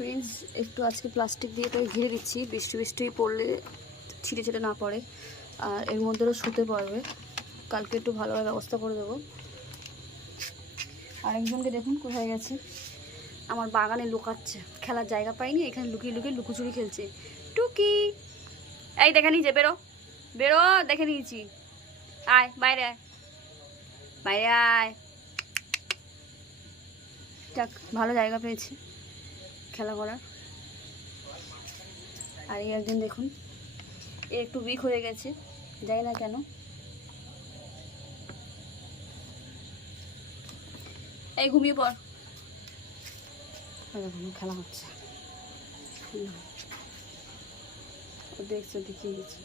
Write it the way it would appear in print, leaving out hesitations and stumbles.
Friends একটু আজকে plastic দিয়ে তাই ঘিরে দিচ্ছি, বৃষ্টি বৃষ্টি পড়লে ছিটে ছিটে না পড়ে। আর এর মধ্যেও শুতে পারবে, কালকে একটু ভালোভাবে ব্যবস্থা করে দেবো। আরেকজনকে দেখুন কোথায় গেছে, আমার বাগানে লুকাচ্ছে, খেলার জায়গা পাইনি, এখানে লুকিয়ে লুকিয়ে লুকোচুরি খেলছে। টুকি, এই দেখে নিয়েছে, বেরো বেরো, দেখে নিয়েছি, আয় বাইরে আয়, বাইরে আয়। যাক, ভালো জায়গা পেয়েছে খেলা করার। আর এই একজন দেখুন, এ একটু উইক হয়ে গেছে, জানি না কেন। এই ঘুমিয়ে পড়, খেলা হচ্ছে, দেখছো দেখিয়ে গেছে।